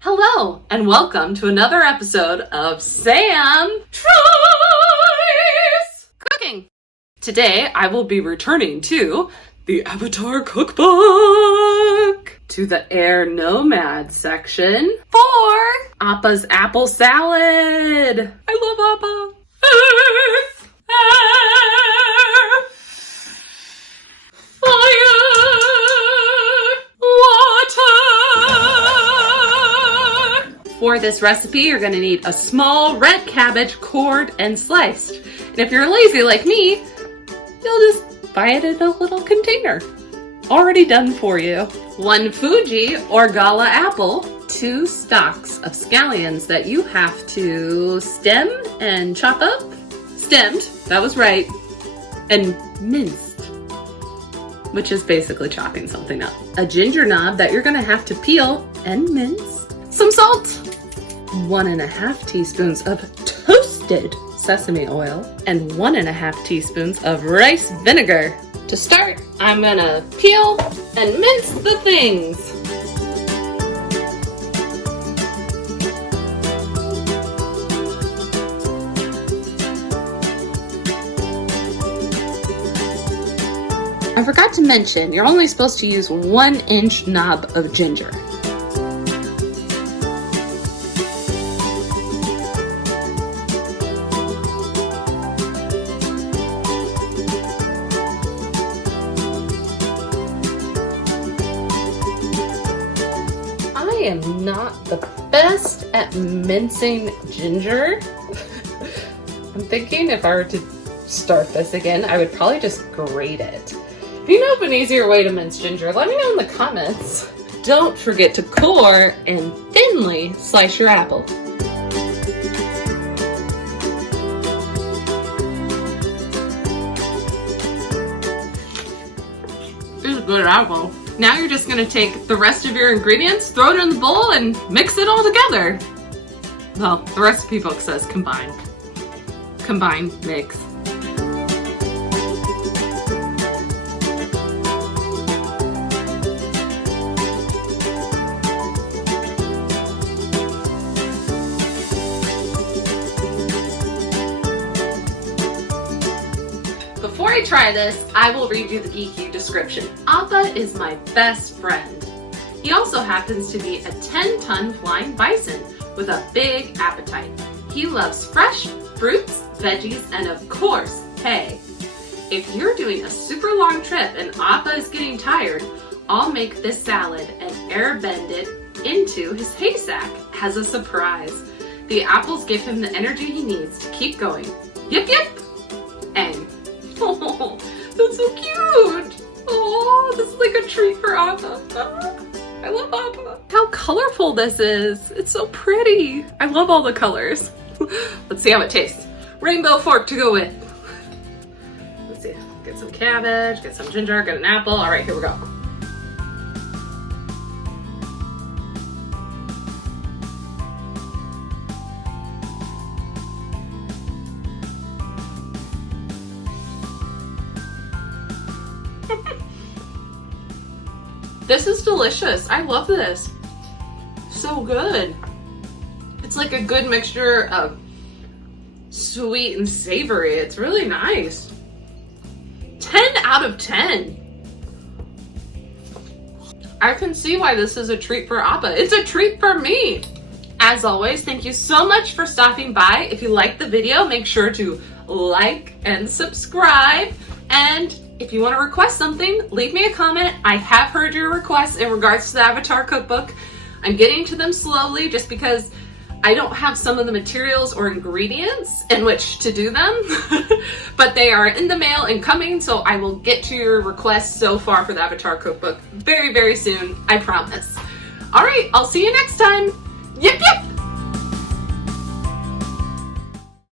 Hello, and welcome to another episode of Sam Tries Cooking. Today, I will be returning to the Avatar Cookbook, to the Air Nomad section for Appa's apple salad. I love Appa. Earth, air, fire, water. For this recipe, you're going to need a small red cabbage cored and sliced. And if you're lazy like me, you'll just buy it in a little container. Already done for you. 1 Fuji or Gala apple, 2 stalks of scallions that you have to stem and chop up. Stemmed, that was right. And minced, which is basically chopping something up. A ginger knob that you're gonna have to peel and mince. Some salt. 1.5 teaspoons of toasted sesame oil and 1.5 teaspoons of rice vinegar. To start, I'm gonna peel and mince the things. I forgot to mention, you're only supposed to use 1-inch knob of ginger. I am not the best at mincing ginger. I'm thinking if I were to start this again, I would probably just grate it. If you know of an easier way to mince ginger, let me know in the comments. Don't forget to core and thinly slice your apple. This is good apple. Now you're just going to take the rest of your ingredients, throw it in the bowl, and mix it all together. Well, the recipe book says combine. Combine, mix. Before I try this, I will read you the geeky description. Appa is my best friend. He also happens to be a 10-ton flying bison with a big appetite. He loves fresh fruits, veggies, and of course, hay. If you're doing a super long trip and Appa is getting tired, I'll make this salad and airbend it into his hay sack as a surprise. The apples give him the energy he needs to keep going. Yip yip! And oh, that's so cute! Oh, this is like a treat for Appa. I love Appa. How colorful this is. It's so pretty. I love all the colors. Let's see how it tastes. Rainbow fork to go with. Let's see. Get some cabbage, get some ginger, get an apple. All right, here we go. This is delicious. I love this. So good. It's like a good mixture of sweet and savory. It's really nice. 10 out of 10. I can see why this is a treat for Appa. It's a treat for me. As always, thank you so much for stopping by. If you liked the video, make sure to like and subscribe. And if you want to request something, leave me a comment. I have heard your requests in regards to the Avatar Cookbook. I'm getting to them slowly just because I don't have some of the materials or ingredients in which to do them, but they are in the mail and coming, so I will get to your requests so far for the Avatar Cookbook very, very soon, I promise. All right, I'll see you next time. Yip, yip!